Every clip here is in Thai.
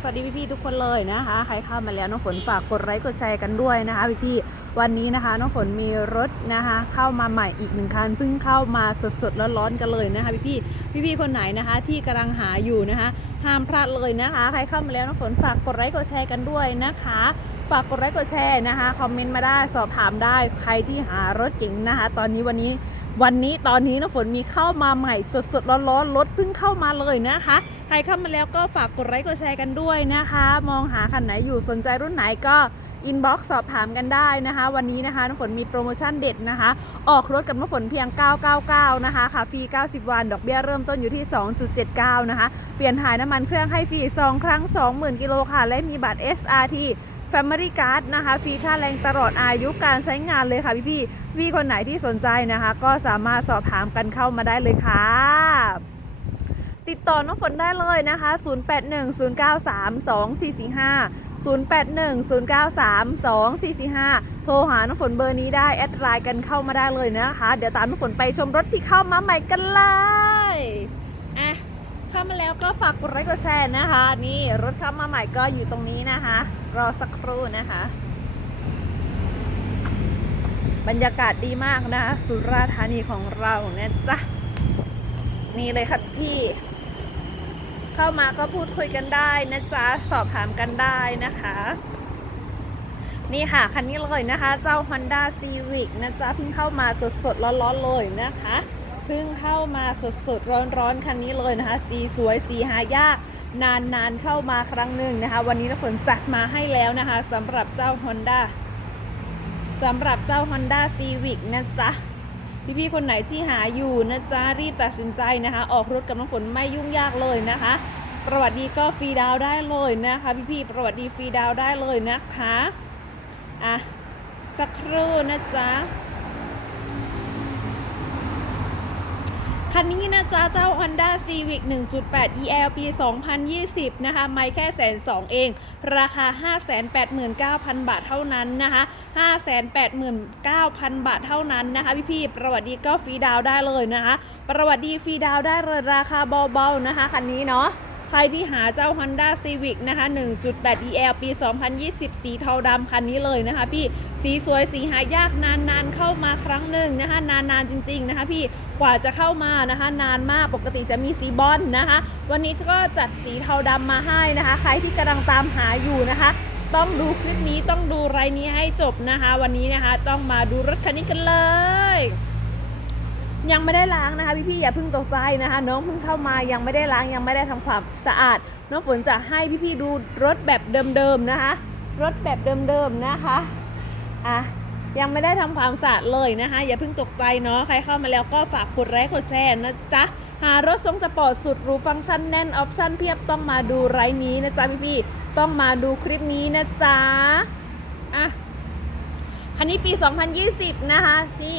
สวัสดีพี่ๆทุกคนเลยนะคะ ใครเข้ามาแล้วน้องฝนฝากกดไลค์กดแชร์กันด้วยนะคะพี่ๆวันนี้นะคะน้องฝนมีรถนะคะ เข้ามาใหม่อีกหนึ่งคันเพิ่งเข้ามาสดๆร้อนๆกันเลยนะคะพี่ๆพี่ๆคนไหนนะคะ ที่กำลังหาอยู่นะคะ ห้ามพลาดเลยนะคะ ใครเข้ามาแล้วน้องฝนฝากกดไลค์กดแชร์กันด้วยนะคะ ฝากกดไลค์กดแชร์นะคะ คอมเมนต์มาได้สอบถามได้ใครที่หารถเก๋งนะคะ ตอนนี้วันนี้วันนี้ตอนนี้น้ำฝนมีเข้ามาใหม่สดๆร้อนๆรถเพิ่งเข้ามาเลยนะคะ ใครเข้ามาแล้วก็ฝากกดไลค์กดแชร์กันด้วยนะคะ มองหาคันไหนอยู่สนใจรุ่นไหนก็อินบ็อกซ์สอบถามกันได้นะคะ วันนี้นะคะน้ำฝนมีโปรโมชั่นเด็ดนะคะ ออกรถกับน้ำฝนเพียง 999 นะคะค่ะฟรี 90 วัน ดอกเบี้ยเริ่มต้นอยู่ที่ 2.79 นะคะ เปลี่ยนถ่ายน้ำมันเครื่องให้ฟรี 2 ครั้ง 20,000 กิโลค่ะ และมีบัตร SRT Family Card นะคะฟรีค่าแรงตลอดอายุการใช้งานเลยค่ะพี่พี่พี่คนไหนที่สนใจนะคะ ก็สามารถสอบถามกันเข้ามาได้เลยค่ะติดต่อน้องฝนได้เลยนะคะ 0810932445 0810932445 โทรหาน้องฝนเบอร์นี้ได้ แอดไลน์กันเข้ามาได้เลยนะคะ เดี๋ยวตามน้องฝนไปชมรถที่เข้ามาใหม่กันเลยอะ เข้ามาแล้วก็ฝากกดไลค์กดแชร์นะคะ นี่รถเข้ามาใหม่ก็อยู่ตรงนี้นะคะ รอสักครู่นะคะ บรรยากาศดีมากนะคะ สุราษฎร์ธานีของเราเนี่ยจ้ะนี่เลยค่ะพี่ เข้ามาก็พูดคุยกันได้นะจ๊ะ สอบถามกันได้นะคะ นี่ค่ะ คันนี้เลยนะคะ เจ้า Honda Civic นะจ๊ะเพิ่งเข้ามาสดๆร้อนๆเลยนะคะ เพิ่งเข้ามาสดๆ ร้อนๆ คันนี้เลยนะคะ สีสวยสีหายาก นานๆ เข้ามาครั้งหนึ่งนะคะ วันนี้น้ำฝนจัดมาให้แล้วนะคะสำหรับเจ้า Honda สำหรับเจ้า Honda Civic นะจ๊ะพี่ๆ คนไหนที่หาอยู่นะจ๊ะ รีบตัดสินใจนะคะ ออกรถกับน้องฝนไม่ยุ่งยากเลยนะคะ ประวัติดีก็ฟรีดาวได้เลยนะคะ พี่ๆ ประวัติดีฟรีดาวได้เลยนะคะ อะ สักครู่นะจ๊ะ คันนี้นะจ๊ะ เจ้า Honda Civic 1.8 EL ปี 2020 นะคะ ไม่แค่แสนสองเอง ราคา 589,000 บาทเท่านั้นนะคะ 589,000 บาทเท่านั้นนะคะ พี่ๆ ประวัติดีก็ฟรีดาวได้เลยนะคะ ประวัติดีฟรีดาวได้เลยราคาเบาๆ นะคะ คันนี้เนาะ ใครที่หาเจ้า Honda Civic นะคะ 1.8 EL ปี 2020 สีเทาดำคันนี้เลยนะคะ พี่สีสวยสีหายากนานๆเข้ามาครั้งหนึ่งนะคะ นานๆจริง ๆ นะคะ พี่กว่าจะเข้ามานะคะ นานมากปกติจะมีสีบอลนะคะ วันนี้ก็จัดสีเทาดำมาให้นะคะ ใครที่กำลังตามหาอยู่นะคะต้องดูคลิปนี้ต้องดูไรนี้ให้จบนะคะ วันนี้นะคะ ต้องมาดูรถคันนี้กันเลย ยังไม่ได้ล้างนะคะพี่ๆอย่าเพิ่งตกใจนะคะ น้องเพิ่งเข้ามายังไม่ได้ล้างยังไม่ได้ทำความสะอาด น้องฝนจะให้พี่ๆดูรถแบบเดิมๆนะคะ รถแบบเดิมๆนะคะอะยังไม่ได้ทำความสะอาดเลยนะคะ อย่าเพิ่งตกใจเนาะใครเข้ามาแล้วก็ฝากกดไลค์กดแชร์นะจ๊ะหารถทรงสปอร์ตสุดหรูฟังก์ชันแน่นออปชั่นเพียบต้องมาดูไรนี้นะจ๊ะพี่ๆต้องมาดูคลิปนี้นะจ๊ะอะคันนี้ปี 2020 นะคะนี่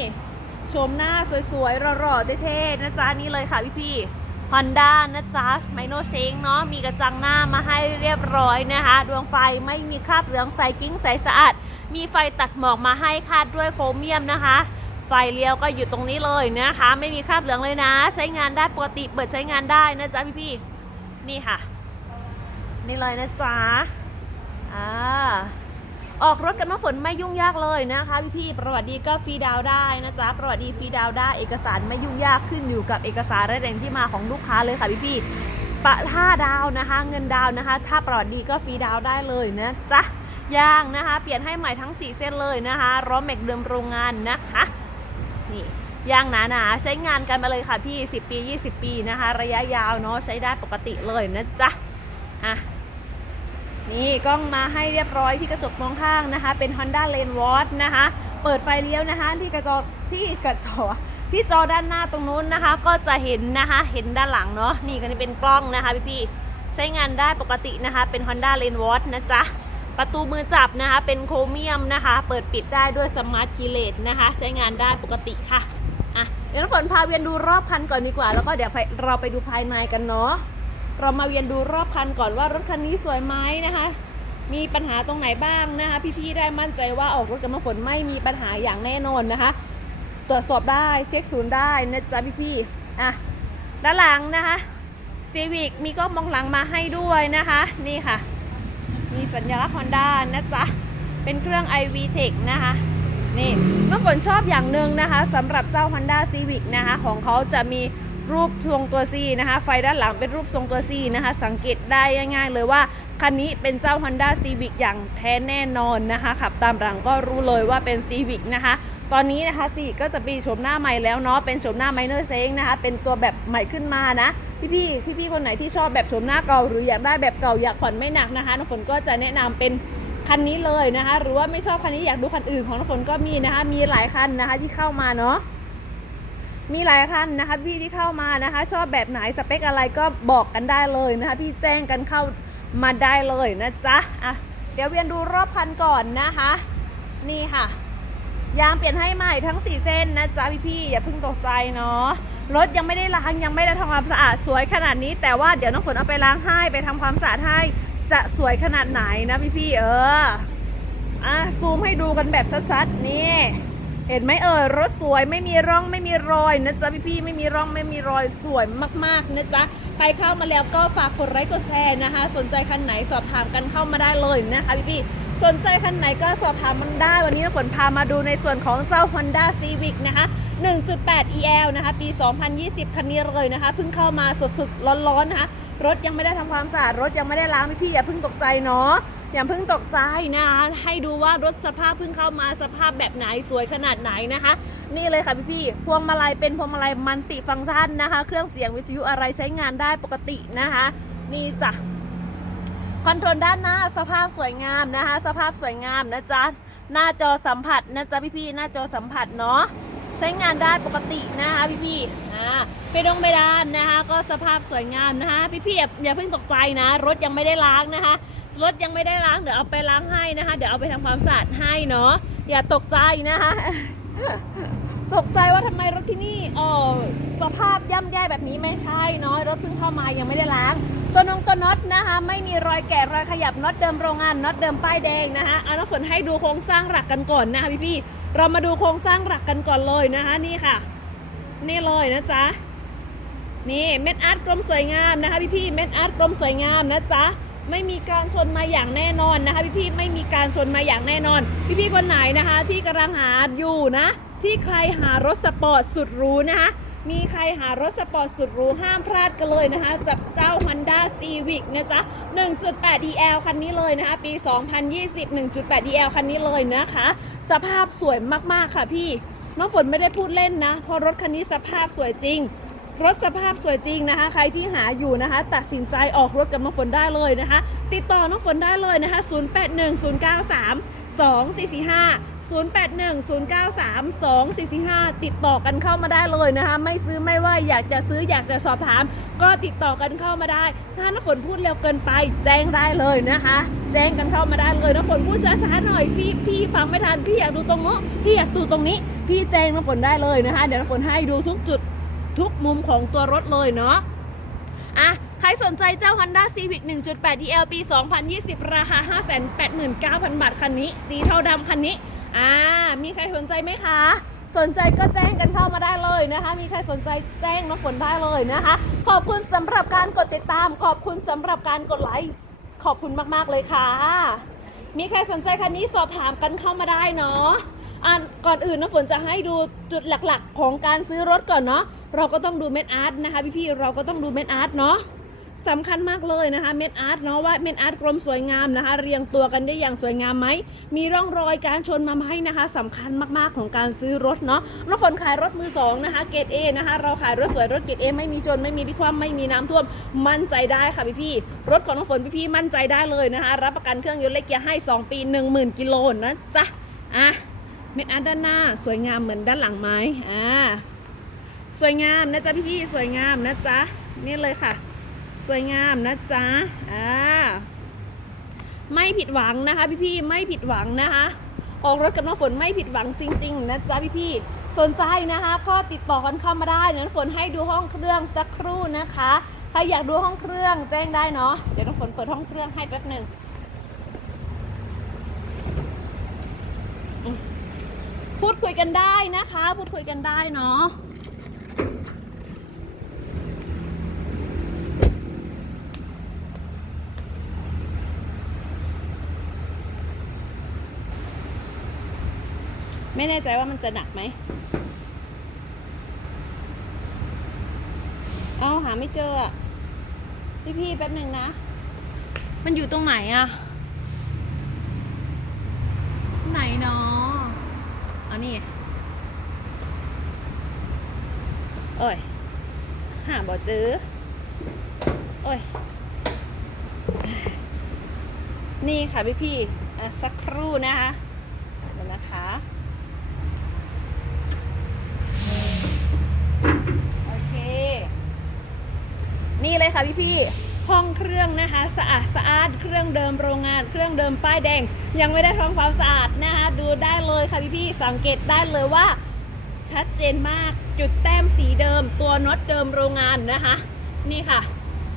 ชมหน้าสวยๆหล่อๆเท่ๆนะจ๊ะนี่เลยค่ะพี่ๆ Honda นะจ๊ะไมโนเชงเนาะมีกระจังหน้ามาให้เรียบร้อยนะคะ ดวงไฟไม่มีคราบเหลืองใสกิ้งใสสะอาด มีไฟตัดหมอกมาให้คาดด้วยโครเมียมนะคะไฟเลี้ยวก็อยู่ตรงนี้เลยนะคะ ไม่มีคราบเหลืองเลยนะ ใช้งานได้ปกติเปิดใช้งานได้นะจ๊ะพี่ๆนี่ค่ะ นี่เลยนะจ๊ะอ่า ออกรถกันมาฝนไม่ยุ่งยากเลยนะคะพี่ๆประวัติดีก็ฟรีดาวได้นะจ๊ะประวัติดีฟรีดาวได้เอกสารไม่ยุ่งยากขึ้นอยู่กับเอกสารและแหล่งที่มาของลูกค้าเลยค่ะพี่ๆปะถ้าดาวนะคะ เงินดาวนะคะ ถ้าประวัติดีก็ฟรีดาวได้เลยนะจ๊ะยางนะคะ เปลี่ยนให้ใหม่ทั้ง 4 เส้นเลยนะคะล้อแม็กเดิมโรงงานนะคะนี่ยางหนาๆใช้งานกันมาเลยค่ะพี่ 10 ปี 20 ปีนะคะ ระยะยาวเนาะใช้ได้ปกติเลยนะจ๊ะอะ นี่กล้องมาให้เรียบร้อยที่กระจกมองข้างนะคะ เป็น Honda Lane Watch นะคะ เปิดไฟเลี้ยวนะคะ ที่กระจกที่กระจกที่จอด้านหน้าตรงนู้นนะคะ ก็จะเห็นนะคะเห็นด้านหลังเนาะนี่ก็นี่เป็นกล้องนะคะพี่ๆใช้งานได้ปกตินะคะ เป็น Honda Lane Watch นะจ๊ะประตูมือจับนะคะ เป็นโครเมียมนะคะ เปิดปิดได้ด้วยสมาร์ทคีเลสนะคะ ใช้งานได้ปกติค่ะอะเดี๋ยวฝนพาเวียนดูรอบคันก่อนดีกว่า แล้วก็เดี๋ยวเราไปดูภายในกันเนาะ เรามาเวียนดูรอบคันก่อนว่ารถคันนี้สวยไหมนะคะ มีปัญหาตรงไหนบ้างนะคะ พี่ๆได้มั่นใจว่าออกรถกับมาฝนไม่มีปัญหาอย่างแน่นอนนะคะ ตรวจสอบได้เช็คศูนย์ได้นะจ๊ะพี่ๆอะด้านหลังนะคะซีวิกมีกล้องมองหลังมาให้ด้วยนะคะ นี่ค่ะ มีสัญลักษณ์ Honda นะจ๊ะ เป็นเครื่อง iV Tech นะคะ นี่น้อฝนชอบอย่างหนึ่งนะคะสำหรับเจ้า Honda Civic นะคะ ของเขาจะมี รูปทรงตัว C นะคะ ไฟด้านหลังเป็นรูปทรงตัว C นะคะ สังเกตได้ง่ายๆเลยว่า คันนี้เป็นเจ้า Honda Civic อย่างแท้แน่นอนนะคะ ขับตามหลังก็รู้เลยว่าเป็น Civic นะคะ ตอนนี้นะคะ Civic ก็จะมีโฉมหน้าใหม่แล้วเนาะ เป็นโฉมหน้า Minor Change นะคะ เป็นตัวแบบใหม่ขึ้นมานะ พี่ๆ พี่ๆ คนไหนที่ชอบแบบโฉมหน้าเก่า หรืออยากได้แบบเก่าอยากผ่อนไม่หนักนะคะน้องฝนก็จะแนะนำเป็นคันนี้เลยนะคะ หรือว่าไม่ชอบคันนี้อยากดูคันอื่นของน้องฝนก็มีนะคะ มีหลายคันนะคะที่เข้ามาเนาะ มีหลายคันนะคะพี่ที่เข้ามานะคะ ชอบแบบไหนสเปคอะไรก็บอกกันได้เลยนะคะพี่แจ้งกันเข้ามาได้เลยนะจ๊ะอะเดี๋ยวเวียนดูรอบคันก่อนนะคะ นี่ค่ะ ยางเปลี่ยนให้ใหม่ทั้ง 4 เส้นนะจ๊ะพี่ๆอย่าเพิ่งตกใจเนาะรถยังไม่ได้ล้างยังไม่ได้ทำความสะอาดสวยขนาดนี้ แต่ว่าเดี๋ยวน้องฝนเอาไปล้างให้ไปทำความสะอาดให้จะสวยขนาดไหนนะพี่ๆเอออะซูมให้ดูกันแบบชัดๆนี่ เห็นไหมเอ่ยรถสวยไม่มีร่องไม่มีรอยนะจ๊ะพี่ๆไม่มีร่องไม่มีรอยสวยมากๆนะจ๊ะใครเข้ามาแล้วก็ฝากกดไลค์กดแชร์นะคะ สนใจคันไหนสอบถามกันเข้ามาได้เลยนะคะพี่ๆ สนใจคันไหนก็สอบถามมันได้ วันนี้ฝนพามาดูในส่วนของเจ้า Honda Civic นะคะ 1.8 EL นะคะ ปี 2020 คันนี้เลยนะคะ เพิ่งเข้ามาสดๆ ร้อนๆ นะคะ รถยังไม่ได้ทำความสะอาด รถยังไม่ได้ล้างพี่อย่าเพิ่งตกใจเนาะ อย่าเพิ่งตกใจนะคะให้ดูว่ารถสภาพเพิ่งเข้ามาสภาพแบบไหนสวยขนาดไหนนะคะ นี่เลยค่ะพี่ๆ พวงมาลัยเป็นพวงมาลัยมันติฟังก์ชันนะคะ เครื่องเสียงวิทยุอะไรใช้งานได้ปกตินะคะ นี่จ้ะ คอนโทรลด้านหน้าสภาพสวยงามนะคะ สภาพสวยงามนะจ๊ะ หน้าจอสัมผัสนะจ๊ะพี่ๆหน้าจอสัมผัสเนาะใช้งานได้ปกตินะคะพี่ๆอ่าไปดงไปดานนะคะ ก็สภาพสวยงามนะคะ พี่ๆอย่าอย่าเพิ่งตกใจนะ รถยังไม่ได้ล้างนะคะรถยังไม่ได้ล้างเดี๋ยวเอาไปล้างให้นะคะ เดี๋ยวเอาไปทำความสะอาดให้เนาะอย่าตกใจนะคะ ตกใจว่าทำไมรถที่นี่อ๋อสภาพย่ำแย่แบบนี้ไม่ใช่เนาะรถเพิ่งเข้ามายังไม่ได้ล้าง ตัวนงตัวน็อตนะคะ ไม่มีรอยแกะรอยขยับน็อตเดิมโรงงานน็อตเดิมป้ายแดงนะคะเอาน้ำฝนให้ดูโครงสร้างหลักกันก่อนนะคะพี่ๆเรามาดูโครงสร้างหลักกันก่อนเลยนะคะนี่ค่ะ นี่เลยนะจ๊ะนี่เม็ดอาร์ตกลมสวยงามนะคะพี่ๆเม็ดอาร์ตกลมสวยงามนะจ๊ะ ไม่มีการชนมาอย่างแน่นอนนะคะ พี่ๆไม่มีการชนมาอย่างแน่นอน พี่ๆคนไหนนะคะ ที่กำลังหาอยู่นะ ที่ใครหารถสปอร์ตสุดหรูนะคะมีใครหารถสปอร์ตสุดหรูห้ามพลาดกันเลยนะคะจับเจ้า Honda Civic นะจ๊ะ 1.8 DL คันนี้เลยนะคะ ปี 2020 1.8 DL คันนี้เลยนะคะ สภาพสวยมากๆค่ะพี่น้องฝนไม่ได้พูดเล่นนะ เพราะรถคันนี้สภาพสวยจริง รถสภาพสวยจริงนะคะ ใครที่หาอยู่นะคะ ตัดสินใจออกรถกับน้องฝนได้เลยนะคะ ติดต่อน้องฝนได้เลยนะคะ 081093 2445 081093 2445 ติดต่อกันเข้ามาได้เลยนะคะ ไม่ซื้อไม่ว่าอยากจะซื้ออยากจะสอบถาม ก็ติดต่อกันเข้ามาได้ ถ้าน้ำฝนพูดเร็วเกินไป แจ้งได้เลยนะคะ แจ้งกันเข้ามาได้เลยน้ำฝนพูดช้าๆหน่อยพี่พี่ฟังไม่ทันพี่อยากดูตรงโน้นพี่อยากดูตรงนี้ พี่แจ้งน้ำฝนได้เลยนะคะ เดี๋ยวน้ำฝนให้ดูทุกจุด ทุกมุมของตัวรถเลยเนาะอะใครสนใจเจ้า Honda Civic 1.8 DL ปี 2020 ราคา 589,000 บาท คันนี้ สีเทาดำคันนี้ อ่า มีใครสนใจไหมคะ สนใจก็แจ้งกันเข้ามาได้เลยนะคะ มีใครสนใจแจ้งน้องฝนได้เลยนะคะ ขอบคุณสำหรับการกดติดตาม ขอบคุณสำหรับการกดไลค์ ขอบคุณมาก ๆ เลยค่ะ มีใครสนใจคันนี้สอบถามกันเข้ามาได้เนาะ อะก่อนอื่นน้ำฝนจะให้ดูจุดหลักๆ ของการซื้อรถก่อนเนาะเราก็ต้องดูเม็ดอาร์ตนะคะพี่ๆเราก็ต้องดูเม็ดอาร์ตเนาะสำคัญมากเลยนะคะเม็ดอาร์ตเนาะว่าเม็ดอาร์ตกลมสวยงามนะคะ เรียงตัวกันได้อย่างสวยงามไหมมีร่องรอยการชนมาไหมนะคะสำคัญมากๆของการซื้อรถเนาะน้ำฝนขายรถมือสองนะคะเกรดเอนะคะเราขายรถสวยรถเกรดเอไม่มีชนไม่มีพิความไม่มีน้ำท่วมมั่นใจได้ค่ะพี่ๆรถของน้ำฝนพี่ๆมั่นใจได้เลยนะคะ รับประกันเครื่องยนต์และเกียร์ให้ 2 ปี 10,000 กิโลนะจ๊ะอะ เม็ดอาร์ตด้านหน้า สวยงามเหมือนด้านหลังไหมอ่าสวยงามนะจ๊ะพี่ๆสวยงามนะจ๊ะนี่เลยค่ะ สวยงามนะจ๊ะอ่าไม่ผิดหวังนะคะ พี่ๆไม่ผิดหวังนะคะออกรถกับน้องฝนไม่ผิดหวังจริง ๆ นะจ๊ะพี่ๆสนใจนะคะ ก็ติดต่อกันเข้ามาได้นะน้องฝนให้ดูห้องเครื่องสักครู่นะคะใครอยากดูห้องเครื่องแจ้งได้เนาะเดี๋ยวน้องฝนเปิดห้องเครื่องให้แป๊บหนึ่ง พูดคุยกันได้นะคะ พูดคุยกันได้เนาะไม่แน่ใจว่ามันจะหนักไหม เอาหาไม่เจอ พี่พี่แป๊บหนึ่งนะ มันอยู่ตรงไหนอะ นี่โอ้ยหาบ่เจอโอ้ย นี่ค่ะพี่พี่สักครู่นะคะเดี๋ยวนะคะโอเคนี่เลยค่ะพี่พี่ ห้องเครื่องนะคะ สะอาดสะอาดเครื่องเดิมโรงงาน เครื่องเดิมป้ายแดง ยังไม่ได้ทำความสะอาดนะคะดูได้เลยค่ะพี่พี่ๆสังเกตได้เลยว่า ชัดเจนมากจุดแต้มสีเดิม ตัวน็อตเดิมโรงงานนะคะ นี่ค่ะ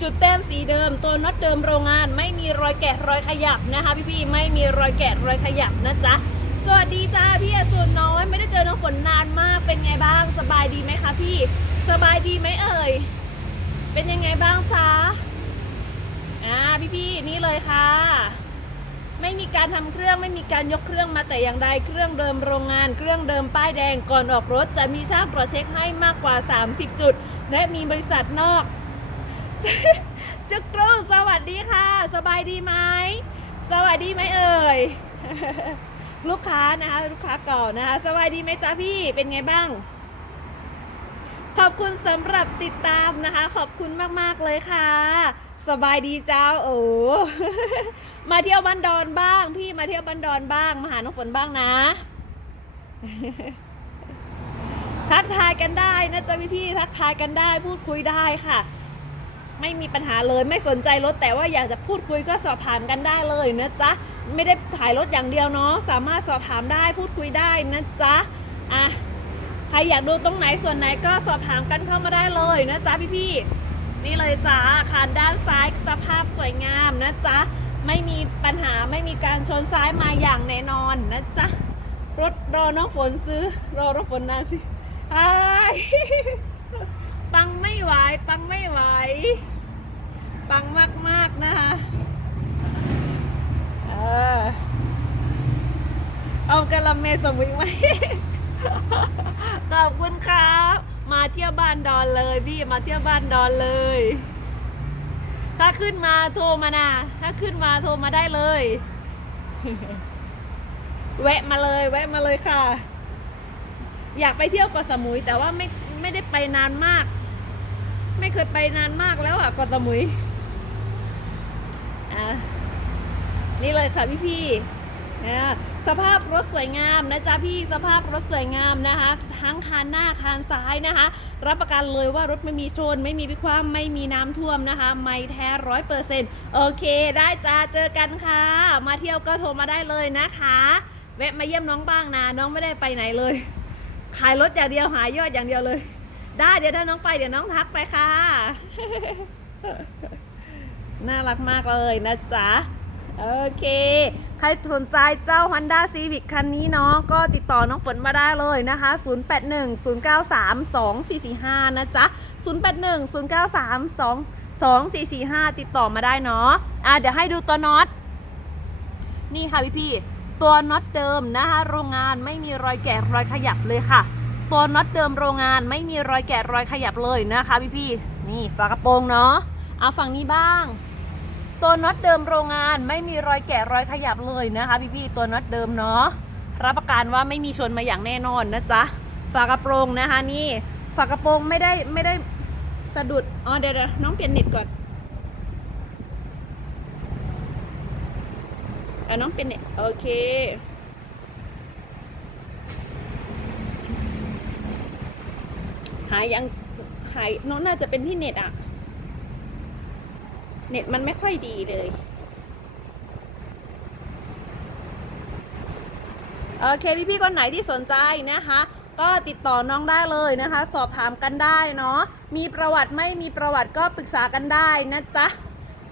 จุดแต้มสีเดิม ตัวน็อตเดิมโรงงาน ไม่มีรอยแกะรอยขยับนะคะ พี่พี่ๆไม่มีรอยแกะรอยขยับนะจ๊ะสวัสดีจ้าพี่อสูรน้อยไม่ได้เจอน้องฝนนานมากเป็นไงบ้าง สบายดีไหมคะพี่ สบายดีไหมเอ่ย เป็นยังไงบ้างจ๊ะ อ่าพี่ๆนี่เลยค่ะ ไม่มีการทำเครื่องไม่มีการยกเครื่องมาแต่อย่างใดเครื่องเดิมโรงงาน เครื่องเดิมป้ายแดงก่อนออกรถ จะมีช่างตรวจเช็คให้มากกว่า 30 จุด และมีบริษัทนอกจุกกรูสวัสดีค่ะ สบายดีไหมสวัสดีไหมเอ่ยลูกค้านะคะลูกค้าเก่านะคะสวัสดีไหมจ๊ะพี่เป็นไงบ้าง ขอบคุณสำหรับติดตามนะคะ ขอบคุณมาก ๆ เลยค่ะ สบายดีเจ้าโอ้มาเที่ยวบันดอนบ้าง พี่มาเที่ยวบันดอนบ้าง มาหาน้องฝนบ้างนะ ทักทายกันได้นะจ๊ะพี่พี่ๆทักทายกันได้พูดคุยได้ค่ะ ไม่มีปัญหาเลยไม่สนใจรถแต่ว่าอยากจะพูดคุยก็สอบถามกันได้เลยนะจ๊ะไม่ได้ถ่ายรถอย่างเดียวเนาะสามารถสอบถามได้พูดคุยได้นะจ๊ะอะใครอยากดูตรงไหนส่วนไหนก็สอบถามกันเข้ามาได้เลยนะจ๊ะพี่ๆ นี่เลยจ้าอาคารด้านซ้ายสภาพสวยงามนะจ๊ะ ไม่มีปัญหาไม่มีการชนซ้ายมาอย่างแน่นอนนะจ๊ะ รถรอน้องฝนซื้อ รอน้องฝนนานสิอ้ปังไม่ไหว ปังไม่ไหว ปังมาก ๆ นะคะเออเอากะละเมสวิงไหมขอบคุณครับ มาเที่ยวบ้านดอนเลยพี่มาเที่ยวบ้านดอนเลย ถ้าขึ้นมาโทรมานะถ้าขึ้นมาโทรมาได้เลย แวะมาเลยแวะมาเลยค่ะ อยากไปเที่ยวเกาะสมุย แต่ว่าไม่ไม่ได้ไปนานมาก ไม่เคยไปนานมากแล้วอะเกาะสมุยอะนี่เลยค่ะพี่พี่ๆอ่า สภาพรถสวยงามนะจ๊ะพี่สภาพรถสวยงามนะคะ ทั้งคานหน้าคานซ้ายนะคะ รับประกันเลยว่ารถไม่มีชน ไม่มีพิความไม่มีน้ำท่วมนะคะ ไม่แท้ร้อยเปอร์เซ็นต์โอเค ได้จ้าเจอกันค่ะ มาเที่ยวก็โทรมาได้เลยนะคะแวะมาเยี่ยมน้องบ้างนะน้องไม่ได้ไปไหนเลย ขายรถอย่างเดียวหายอดอย่างเดียวเลย ได้เดี๋ยวถ้าน้องไปเดี๋ยวน้องทักไปค่ะ น่ารักมากเลยนะจ๊ะ โอเค ใครสนใจเจ้า Honda Civic คันนี้เนาะก็ติดต่อน้องฝนมาได้เลยนะคะ 0810932445 นะจ๊ะ 0810932445 ติดต่อมาได้เนาะอะเดี๋ยวให้ดูตัวน็อต นี่ค่ะพี่พี่ตัวน็อตเดิมนะคะโรงงานไม่มีรอยแกะรอยขยับเลยค่ะ ตัวน็อตเดิมโรงงานไม่มีรอยแกะรอยขยับเลยนะคะพี่พี่นี่ฝากระโปรงเนาะเอาฝั่งนี้บ้าง ตัวน็อตเดิมโรงงานไม่มีรอยแกะรอยขยับเลยนะคะพี่ๆตัวน็อตเดิมเนาะรับประกันว่าไม่มีชนมาอย่างแน่นอนนะจ๊ะฝากระโปรงนะคะนี่ฝากระโปรงไม่ได้ไม่ได้สะดุดอ๋อเดี๋ยวเดี๋ยวน้องเปลี่ยนเน็ตก่อนเอะน้องเป็นเนี่ยโอเคหายยังหายน้องน่าจะเป็นที่เน็ตอะ เน็ตมันไม่ค่อยดีเลย โอเคพี่ๆคนไหนที่สนใจนะคะ ก็ติดต่อน้องได้เลยนะคะ สอบถามกันได้เนาะมีประวัติไม่มีประวัติก็ปรึกษากันได้นะจ๊ะ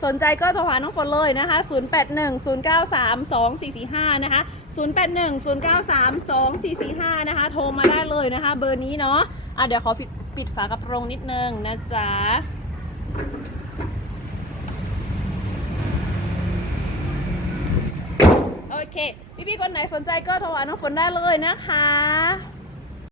สนใจก็โทรหาน้องฝนเลยนะคะ 0810932445 นะคะ 0810932445 นะคะ โทรมาได้เลยนะคะ เบอร์นี้เนาะ อะเดี๋ยวขอปิดปิดฝากระโปรงนิดนึงนะจ๊ะ โอเค เค พี่ๆคนไหนสนใจก็โทรหาน้องฝนได้เลยนะคะ